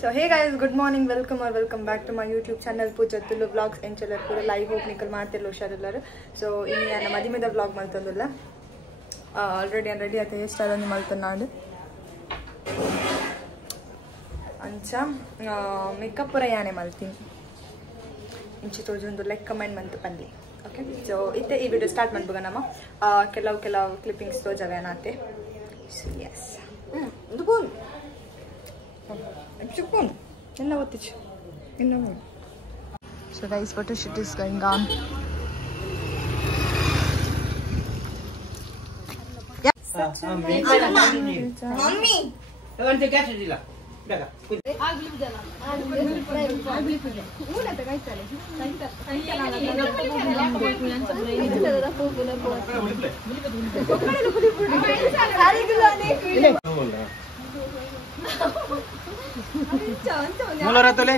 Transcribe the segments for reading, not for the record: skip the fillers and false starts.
So hey guys, good morning, welcome back to my YouTube channel Pooja Tullu Vlogs and channel pura live hope nikal ಮಾಡ್ತಿರಲ್ಲ ಹುಷಾರಿಲ್ಲರು. So inni ana madimeda vlog maltondilla. Already ready ate hair style anni maltanaadu. Ancha makeup pura yane maltini. Inchi tozundu like comment mantu panli. Okay, so itte ee video start madboga nama kelavu clippings tozave anate. So yes. Dubun. So guys, photo shoot is going on. Yeah. Mommy. Mulla ratule.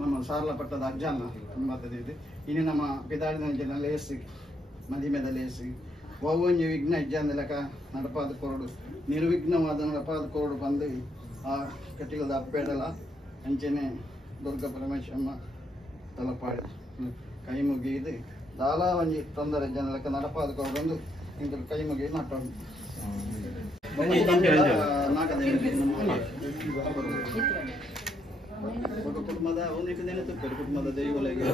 ನಮ್ಮ ಸಾರಲ ಪಟ್ಟದ ಅಜ್ಜನ ತುಂಬಾದಿದೆ ಇನ್ನು ನಮ್ಮ ಪಿದಾಡಿನ lazy ಮದಿಮೆದ lazy ಒವ್ವೊಂಜಿ ವಿಘ್ನ ಇಜ್ಜಂದಲಕ ನಡಪಾದ ಕೊರಡು ನಿರ್ವಿಘ್ನವಾದ ನಡಪಾದ ಕೊರಡು ಬಂದು ಆ ಕಟ್ಟಿಲದ ಅಪ್ಪೇಡಲ ಅಂಚೆನೆ ದುರ್ಗ ಪರಮೇಶ್ವರಮ್ಮ ತಲಪಾಡಿ ಕೈ ಮುಗಿದು ದಾಲ ಒಂಜಿ ತೊಂದರೆ ಜನಲಕ ನಡಪಾದ ಕೊರಡು ಇಂದು ಕೈ ಮುಗಿ ನಟ ಕುಟುಂಬದ ಒಂದಿಟ್ಟು ದಿನ ತುಪ್ಪರು ಕುಟುಂಬದ ದೈವಗಳಿಗೆ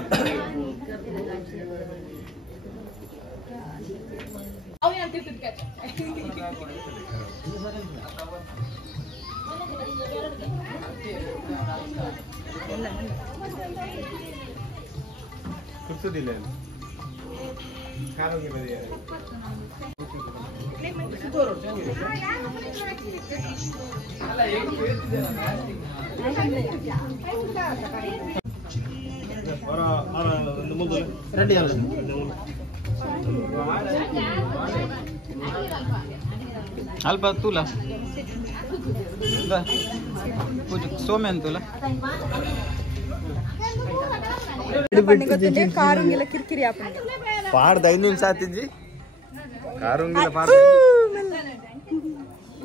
ಕುರ್ಸುದಿಲ್ಲ ಕಾಲೋಗಿ ಬದಿಯ ರೆಡಿ ಅಲ್ಲ ಅಲ್ಪ ತುಲ ಸೋಮೆ ಅಂತಲ್ಲ ಕಾರುಂಗಿಲ್ಲ ಕಿರಿಕಿರಿ ಆಪಂಗೆ ಪಾಡ್ದ 5 ನಿಮಿಷ ಆತಿದ್ಜಿ ಕಾರುಂಗಿಲ್ಲ ಪಾಡ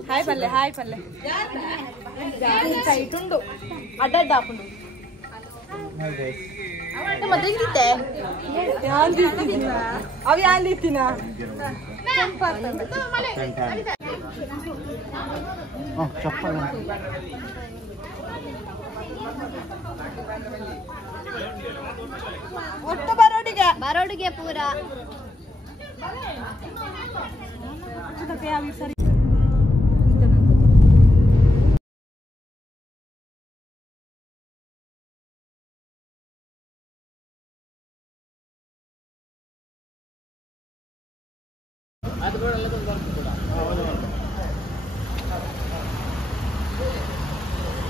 ಹಾಯ್ ಪಲ್ಲೆ ಇಟ್ಟುಂಡು ಅಡ್ಡ ಆಪುಂಡು ಮತ್ತೆ ಅವಿ ಅಂದಿತ್ತಿನ ಚಪ್ಪಲ ಒಟ್ಟು ಬರೋಡಿಗೆ ಪೂರ ಸರಿ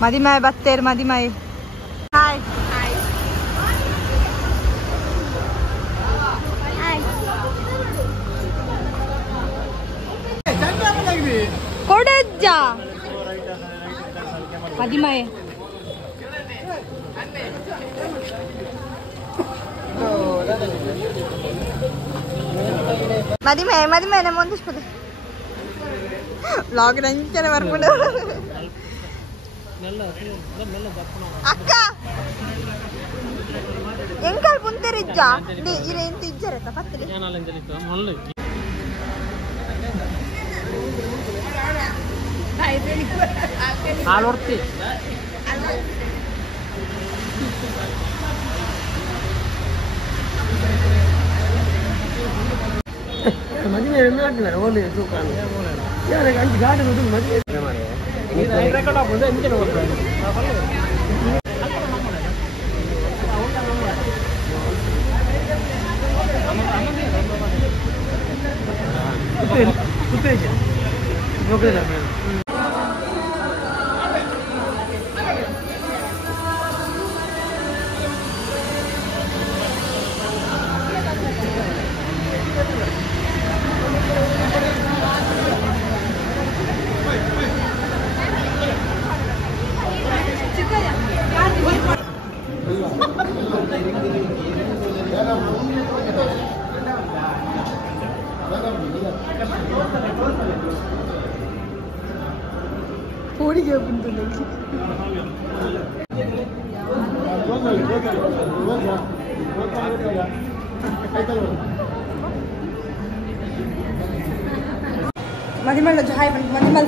ಮದಿಮಾಯ್ ಬತ್ತೇರು ಮದಿಮಾಯ್ ಹಾಯ್ ಕೊಡಜ್ಜ ಮದಿಮಾಯ್ ಮದಿಮಾಯ್ ಮುಂದಿಸ್ಬೋದು ವ್ಲಾಗ್ ನಂಚನೆ ಬರ್ಕೊಂಡು ಅಕ್ಕ ಎಂಕಲ್ ಪುಂತೆರಿಜ್ಜ ಎಂತ ಇಜ್ಜರತ್ತ ಪತ್ರಿ ಹಾಲೊರ್ತಿ ಮದುವೆ ಮಾಡ್ತಾರೆ ಓಲಿ ತೂಕ ಯಾರಿಗೆ ಅಂಚು ಗಾಡಿ ಮದುವೆ ರೆಕಾರ್ಡ್ ಆಗ್ಬೋದು ಎಂಚೆ ಉತ್ತೇಜ ಹೋಳಿಗೆ ಬಂದು ಮದಿಮಲ್ ಹಾಯ್ ಬಂದು ಮದಿಮಲ್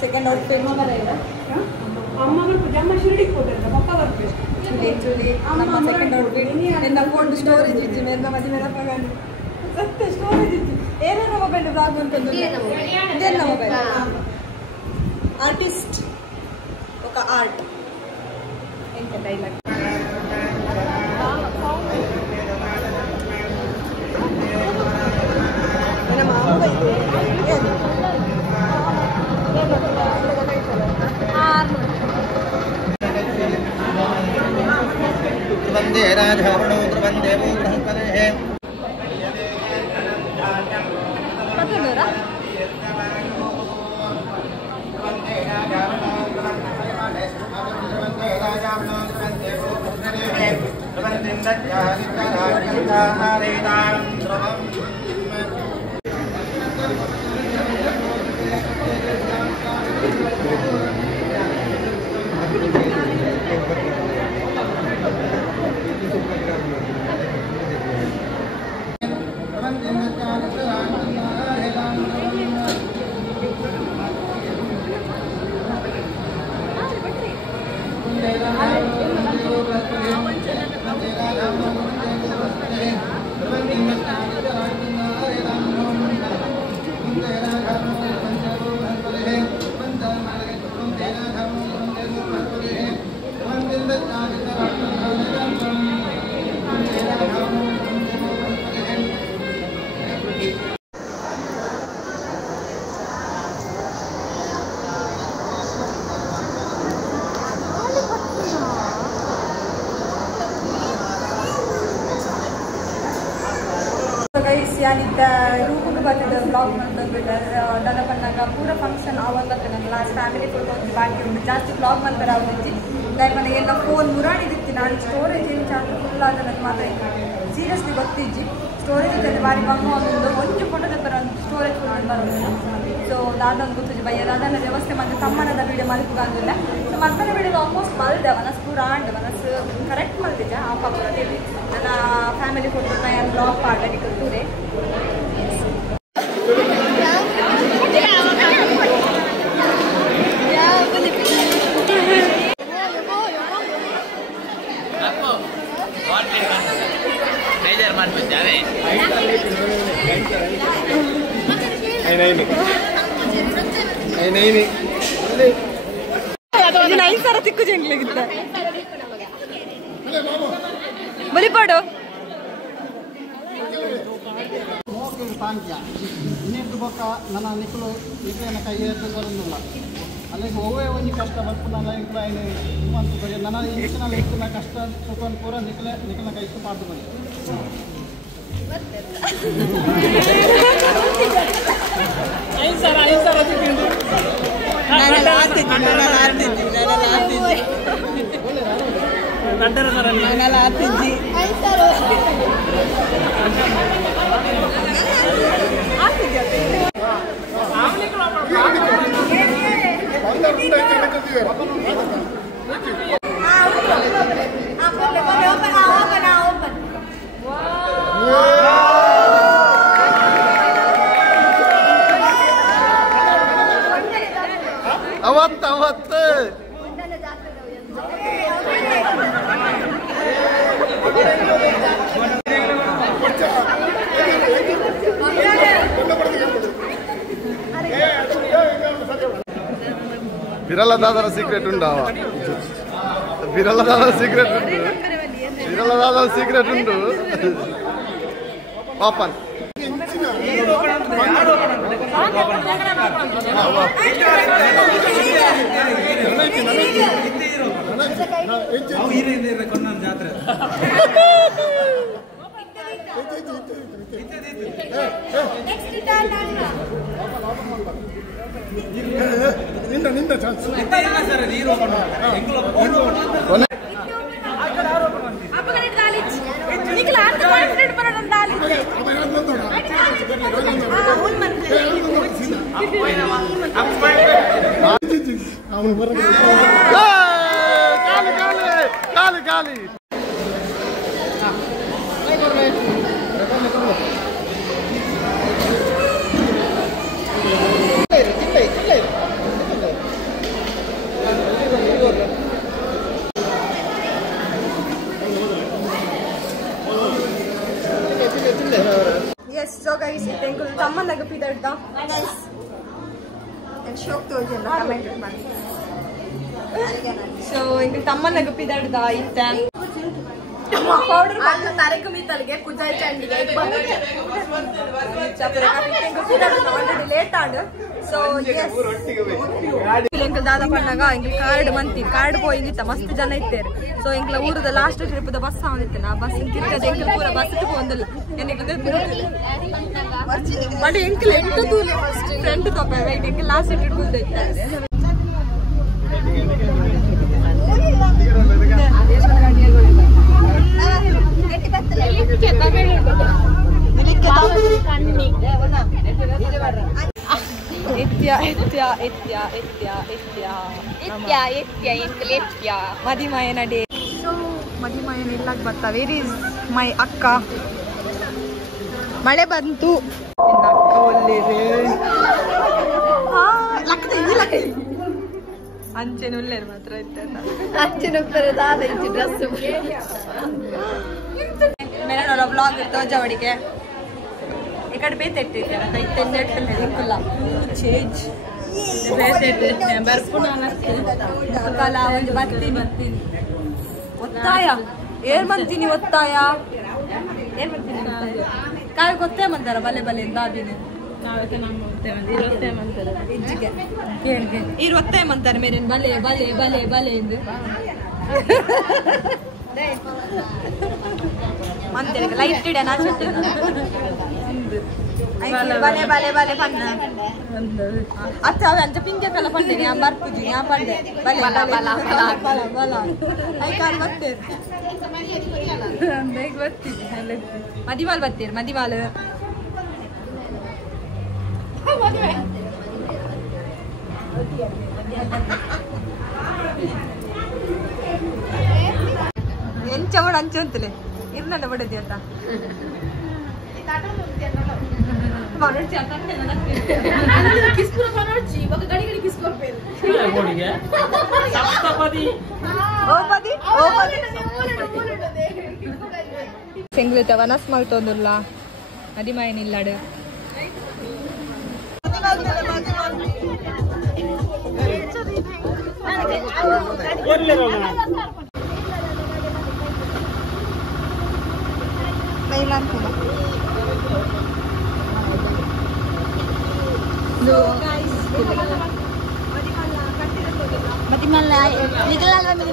ಸೆಕೆಂಡ್ ಔಟ್ ಫಿಲ್ಮ್ ಆಕ್ಚುಲಿ ನಮ್ಮ ಸೆಕೆಂಡ್ ಔಟ್ ಫಿಲ್ಮ್ ನಿನ್ನ ಫೋನ್ ಸ್ಟೋರೇಜ್ ಇತ್ತು ಮೇಲ್ಮ ಮದಿಮೇಲೆ ಪಗಾನು ಸತ್ಯ ಸ್ಟೋರೇಜ್ ಇತ್ತು ಏನೇನೋ ಮೊಬೈಲ್ ಬ್ಲಾಗ್ ಅಂತಂದು ಇದೇನ ಮೊಬೈಲ್ ಆರ್ಟಿಸ್ಟ್ ఒక ఆర్ట్ ఏంటి డైలాగ్ మన మామూలు వందే రాజావణో వందే బృహస్పతే పట్టునరా यानिद्दा रूपक बर्तिद्द ब्लॉग ಮಾಡ್ತಿದ್ದೆ ನನ್ನ ಪನ್ನಗ ಪೂರ ಫಂಕ್ಷನ್ ಆವತ್ತಕ್ಕೆ ನನ್ನ ಲಾಸ್ಟ್ ಫ್ಯಾಮಿಲಿ ಫೋಟೋ ಒಂದು ಬಾಕಿ ಉಂಟು ಜಾಸ್ತಿ ಬ್ಲಾಗ್ ಮಾಡ್ತಾರೆ ಅವನಿಗೆ ದಯಮನೆ ಎಲ್ಲ ಫೋನ್ ಮುರಾಡಿದಿತ್ತು ನಾನು ಸ್ಟೋರೇಜ್ ಏನು ಚಾರ್ಜ್ ಫುಲ್ ಆದ ನನಗೆ ಮಾತ್ರ ಸೀರಿಯಸ್ಲಿ ಗೊತ್ತಿಜ್ಜಿ ಸ್ಟೋರೇಜ್ ಇದ್ದರೆ ಬಾರಿ ಬಂದು ಒಂದು ಫೋಟೋದ ಬರೋ ಸ್ಟೋರೇಜ್ ಫುಲ್ ಬರೋದು ಸೊ ದಾದೊಂದು ಗೊತ್ತಿದ್ದು ಬಯ್ಯ ದಾದನ ವ್ಯವಸ್ಥೆ ಮತ್ತು ತಮ್ಮನದ ವೀಡಿಯೋ ಮಲ್ಪುಗಂದಿಲ್ಲ ಸೊ ಮತ್ತನ ವೀಡಿಯೋ ಆಲ್ಮೋಸ್ಟ್ ಮಲ್ದೆ ಮನಸ್ಸು ಪೂರ ಆಂಡ್ ಮನಸ್ಸು ಕರೆಕ್ಟ್ ಮಲ್ತಿದ್ದೆ ಆ ಪಕ್ಕದಲ್ಲಿ ನನ್ನ ಫ್ಯಾಮಿಲಿ ಫೋಟೋ ನಾನು ಬ್ಲಾಗ್ ಮಾಡಲಿ ಟೂರೇ ಸರ ತಿಕ್ಕು ಜಂಗ್ಲಾಗಿದ್ದ ಬಲಿಪಾಡು ಇನ್ನೆಂಟು ಬೊಕ್ಕ ನನ್ನ ನಿಕ್ಕಲು ನಿಕ್ಕಲಿನ ಕೈ ಎತ್ತು ಬರೋದಿಲ್ಲ ಅಲ್ಲಿಗೆ ಹೋಗೇ ಒಂದು ಕಷ್ಟ ಬರ್ಪುನಲ್ಲ ನಿಕ್ಕಲ ಅಂತ ಬರೀ ನನ್ನ ನಿಕ್ಕನ ನಿಕ್ಕನ ಕಷ್ಟ ಸುಖನ್ ಪೂರ ನಿಕ್ಕನ ಕೈ ಇಷ್ಟು ಪಾತು ಬರೀ ಅವತ್ತು ಬಿರಲದಾದರ ಸೀಕ್ರೆಟ್ ಉಂಟಾವ ಬಿರಲದಾದರ ಸೀಕ್ರೆಟ್ ಉಂಟು ಓಪನ್ ಜಾತ್ರೆ ನಿಂದ ಚಾನ್ಸ್ ಸರ್ ನೀರು Yes, so guys, ite engul tammannaga pidadda. Guys, en shock tojilla comment ಮಾಡಿ. So engul tammannaga pidadda ite. Powder alla tareku mitaliಗೆ ಕುಜಾಯ ಚಂಡಿಗೆ ಬಂದಿದೆ. ಚಾಪರೆ ಕಾಪಿಗೆ engul pidadda already late ಆದ. So yes. engul ದಾದ ಪಣ್ಣಗ engul card ಮಂತಿ card ಹೋಗಿತ್ತ ಮಸ್ತ್ ಜನ ಇತ್ತಾರೆ. So engul ಊರದ ಲಾಸ್ಟ್ ಟ್ರಿಪ್ ದ ಬಸ್ ಆವಂದಿತ್ತೆ ನಾ ಬಸ್ ಕಿತ್ತದೆ engul ಪೂರ ಬಸ್ ಗೆ ಹೋಂದಿಲ್ಲ. ಎನ್ನಿಗೆ ಬಟ್ ಎಂಕಲ್ ಎಂಟು ತೂಲೆ ಫಸ್ಟ್ ಫ್ರಂಟ್ ತೋಪ ರೈಟ್ ಎಂಕಲ್ ಲಾಸ್ಟ್ ಟ್ರಿಪ್ ಬಂದೈತೆ. ಮದಿಮಾಯನ ಡೇ. ಸೊ ಮದಿಮಾಯನ ಇಲ್ಲಾಗ ಬರ್ತಾ. ವೇರ್ ಈಸ್ ಮೈ ಅಕ್ಕ? ಮಳೆ ಬಂತು. ಅಂಚೆನ ಉಳ್ಳೇರು ಮಾತ್ರ ಮೇನೋರ ಬ್ಲಾಗ್ ಇರ್ತವ ಜವಡಿಗೆ ಈ ಕಡೆ ಬೇತೆ ಇಟ್ಟಿಲ್ಲ ಚೇಂಜ್ ಬರ್ಪುಣ ಒಂದು ಬರ್ತೀನಿ ಒತ್ತಾಯ ಏನ್ ಮಾಡ್ತೀನಿ ಒತ್ತಾಯ ಏನ್ ಮಾಡ್ತೀನಿ ಕಾಯಿ ಗೊತ್ತೇ ಮಂತಾರ ಬಲೆ ಬಲೆ ದಾದಿನ ಇರುವತ್ತೇ ಮಂತಾರೆ ಮೇರೇನ್ ಬಲೆ ಬಲೆ ಬಲೆ ಬಲೆ ಎಂದು ಮಂತೇನೆ ಲೈಟ್ ಇಡ ನಾ ಬಲೆ ಬಲೆ ಬಲೆ ಪಣ್ಣ ಅತ್ತ ಅವೆ ಅಂಚ ಪಿಂಜಕ್ಕೆಲ್ಲ ಪಂಡೆ ಯಾ ಬರ್ಪುಜಿ ಯಾ ಪಂಡೆ ಬಲೆ ಬಲ ಬಲ ಬಲ ಬಲ ಐಕಾಲ್ ಬರ್ತೇನೆ ಬೇಗ ಬರ್ತೀನಿ ಮದಿವಾಲ್ ಬರ್ತೀರಿ ಮದಿವಾಲ್ ಎಂಚವಡ ಅಂಚು ಅಂತಲೇ ಇರ್ನಲ್ಲ ಬಡದಿ ಅಂತ செங்குலத்த வனஸ் ಮಾಡ್ತೊಂದುಲ್ಲ ಮದಿಮಾಯನಿಲ್ಲಾಡು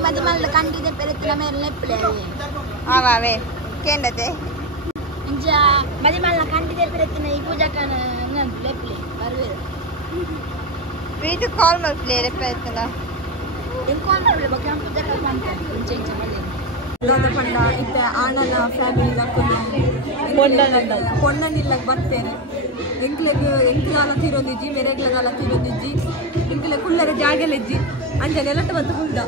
ಮದಿಮಲ್ಲ ಕಂಡಿದೆ ಪೆರೆತ್ತಿನ ಮೇಲೆ ನೆಪ್ಪಲೆ ಆವಾವೆ ಕೇಂಡತೆ ಇಂಜ ಮದಿಮಲ್ಲ ಕಂಡಿದೆ ಪೆರೆತ್ತಿನ ಈ ಪೂಜಾಕನ ನೆಪ್ಪಲೆ ಬರುವೆ ರೀತಿ ಕಾಲ್ ಮಾಡ್ಲಿ ರೆಪ್ಪೆತ್ತನ ಎಂಕೋನ್ ಮಾಡ್ಲೆ ಬಗ್ಗೆ ಪೂಜಾಕ ಬಂತ ಇಂಚೆ ಇಂಚೆ ಮಾಡ್ಲೆ ದೊಡ್ಡ ಪಂಡ ಇತ್ತೆ ಆಣನ ಫ್ಯಾಮಿಲಿ ದಕ್ಕಲು ಪೊಣ್ಣನಿಲ್ಲಕ್ಕೆ ಬರ್ತೇನೆ ಎಂಕ್ಲಾಲ ತೀರೊಂದಿಜ್ಜಿ ಮೆರೆಗ್ಲಗಾಲ ತೀರೊಂದಿಜ್ಜಿ ಎಂಕ್ಲೆ ಕುಳ್ಳರೆ ಜಾಗೆಲೆಜ್ಜಿ ಅಂಚ ನೆಲಟ್ಟು ಬತ್ತು ಕುಲ್ದ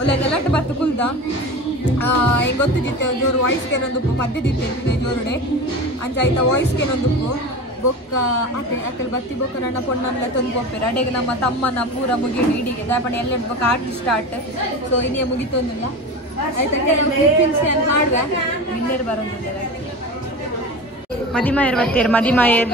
ಒಳ್ಳೆ ನೆಲಟ್ಟು ಬತ್ತು ಕುಲ್ದ ಹೆಂಗೆ ಗೊತ್ತಿದ್ದಿತ್ತೆ ಜೋರು ವಾಯ್ಸ್ಗೆನೊಂದುಪ್ಪು ಪದ್ಯದಿತ್ತೆ ಜೋರುಡೆ ಅಂಚ ಆಯ್ತಾ ವಾಯ್ಸ್ಗೆನೊಂದುಪ್ಪು ಬೊಕ್ಕ ಅತ್ತೆ ಅಕ್ಕಲ್ಲಿ ಬತ್ತಿ ಬೊಕ್ಕ ನನ್ನ ಪೊಣ್ಣನ್ನೆಲ್ಲ ತಂದು ಕೊಪ್ಪೇರು ಅಡೆಗೆ ನಮ್ಮ ತಮ್ಮನ ಪೂರ ಮುಗಿಡು ಇಡಿಗೆ ದಾಪಣೆ ಎಲ್ಲ ಬೊಕ್ಕ ಆರ್ಟ್ ಸ್ಟಾರ್ಟ್ ಸೊ ಇನ್ನೇ ಮುಗಿತೊಂದಿಲ್ಲ ಆಯ್ತಾ ಕೆಲವು ಕ್ಲಿಪ್ಪಿಂಗ್ಸ್ ಏನು ಮಾಡುವೆ ವಿನ್ನರ್ ಬರೋದಿಲ್ಲ ಮದಿಮಾಯರ್ ಬರ್ತೀರಿ ಮದಿಮಾಯರ್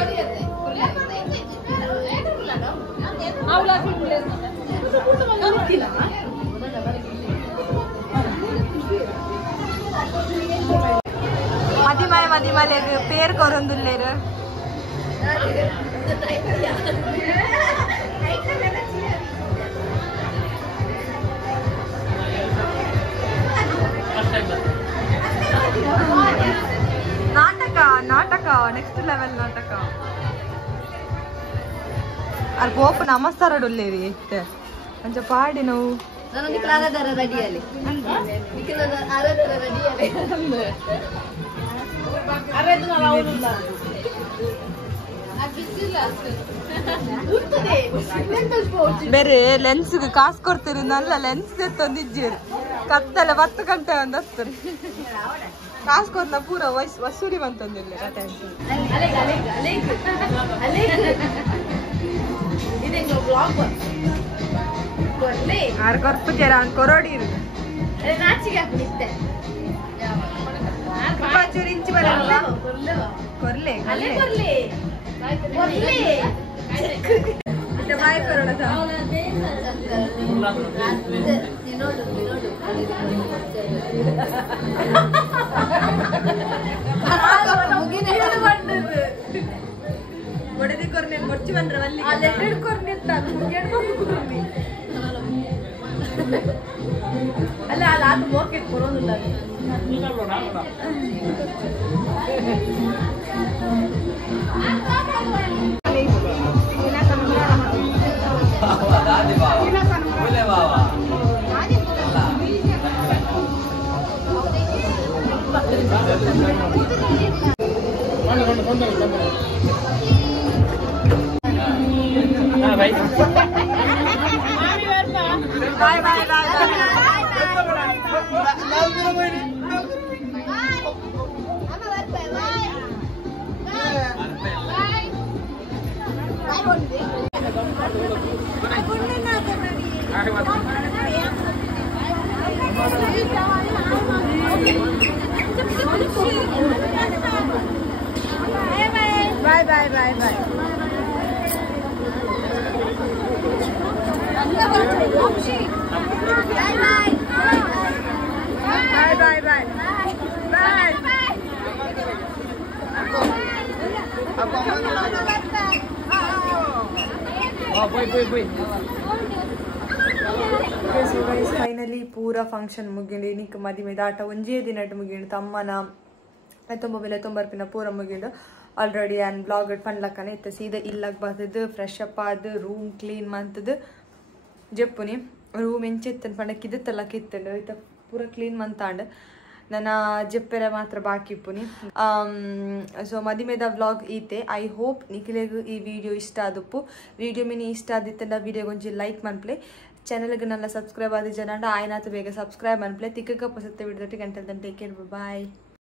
ಮದಿಮಾಯ ಮದಿಮಾಲಿಯಾಗ ಪೇರ್ ಕೊರೊಂದುಲ್ಲೇರು ನಾಟಕ ನಾಟಕ ನೆಕ್ಸ್ಟ್ ಲೆವೆಲ್ ನಾಟಕ ಅಲ್ಲಿ ಗೋಪ ನಮಸ್ತಾರಡುಲ್ಲೇರಿ ಇತ್ತೆ ಅಂಚ ಪಾಡಿ ನಾವು ರೆಡಿಯಲ್ಲಿ ಬೇರೆ ಲೆನ್ಸ್ ಕಾಸು ಕೊಡ್ತೀರಿ ನಲ್ಲ ಲೆನ್ಸ್ ತಂದಿದ್ದೀರಿ ಕತ್ತಲೆ 10 ಗಂಟೆ ಒಂದು ಹತ್ತರಿ ಕಾಸು ಕೊಡ್ನ ಪೂರ ವಸೂರಿ ಬಂತಂದಿಲ್ಲ ಆರು ಕೊರ್ಪುತ್ಯಾರ ಅವ್ನು ಕೊರೋಡಿ ಇರು ಚೂರು ಇಂಚು ಬರಲ್ಲ ಕೊರ್ಲೆ ಬಾಯ್ ಕೊರೋಡ ಒಡದಿ ಕೊರ್ನೆ ಮೊಚ್ಚಿ ಬಂದ್ರ ಅಲ್ಲಿ ಅಲ್ಲೆರಡು ಕೊರ್ನೆ ಅಂತ ಅಲ್ಲ ಅಲ್ಲ ಅದು ಮೋಕೆ ಕೊರೋದಿಲ್ಲ Bye bye bye bye bye bye. Bye bye bye. Bye. Finally ಪೂರಾ ಫಂಕ್ಷನ್ ಮುಗಿಂಡು ನಿಕ್ ಮದಿಮೆ ದಾಟ ಒಂಜೇ ದಿನಟ್ ಮುಗಿಂಡು ತಮ್ಮನ 19 ಪೂರ ಮುಗಿಂಡು ಆಲ್ರೆಡಿ ಆ್ಯಂಡ್ ಬ್ಲಾಗ್ ಪಂಡ್ಲಕ್ಕನೆ ಇತ್ತು ಸೀದಾ ಇಲ್ಲಾಗ ಬರ್ತದ್ದು ಫ್ರೆಶ್ ಅಪ್ ಆದ ರೂಮ್ ಕ್ಲೀನ್ ಮಾಡ್ತದ್ದು ಜಪ್ಪುನಿ ರೂಮ್ ಎಂಚಿತ್ತನ್ ಪಂಡಕ್ಕಿದ್ದಲ್ಲ ಕಿತ್ತಂಡು ಇತ್ತ ಪೂರ ಕ್ಲೀನ್ ಮಂತಾಂಡು ನನ್ನ ಜಪ್ಪೆರ ಮಾತ್ರ ಬಾಕಿ ಇಪ್ಪುನಿ ಸೊ ಮದಿಮೆದ ವ್ಲಾಗ್ ಈತೆ ಐ ಹೋಪ್ ನಿಖಿಲೆಗೂ ಈ ವಿಡಿಯೋ ಇಷ್ಟ ಆದಪ್ಪು ವಿಡಿಯೋ ಮಿನಿ ಇಷ್ಟ ಆದಿತ್ತಂಡ ವಿಡಿಯೋಗೆ ಒಂಚೂರು ಲೈಕ್ ಮನ್ಪ್ಲೆ ಚಾನಲ್ಗೆ ನನ್ನ ಸಬ್ಸ್ಕ್ರೈಬ್ ಆದ ಜನ ಆಯ್ನಾತು ಬೇಗ ಸಬ್ಸ್ಕ್ರೈಬ್ ಮನ್ಪ್ಲೆ ತಿಕ್ಕಪ್ಪ ಸತ್ತ ವಿಡಿಯೋದೊಟ್ಟಿಗೆ ಗಂಟೆ ಟೇಕ್ ಕೇರ್ ಬಾಯ್